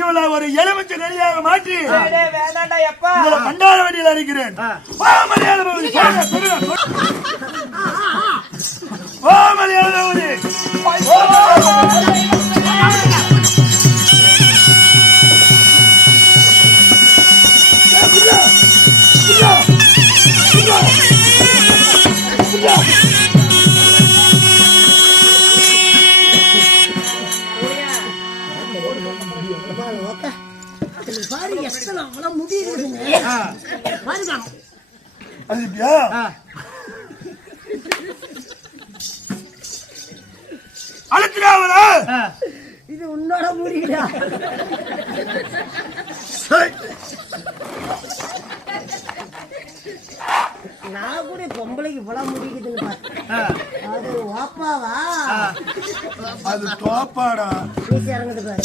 இவளை ஒரு எலுமிச்சை நெறியாக மாற்றி வேணாண்டா எப்பா கண்டார வண்டியில் அறிகிறேன். இது உன்னோட முடியல. நான் கூட பொம்பளைக்கு இவ்வளவு முடிக்குதுன்னு பார்த்தேன். அது ஓப்பாவா? அது தோப்பாடா. இறங்குது பாரு.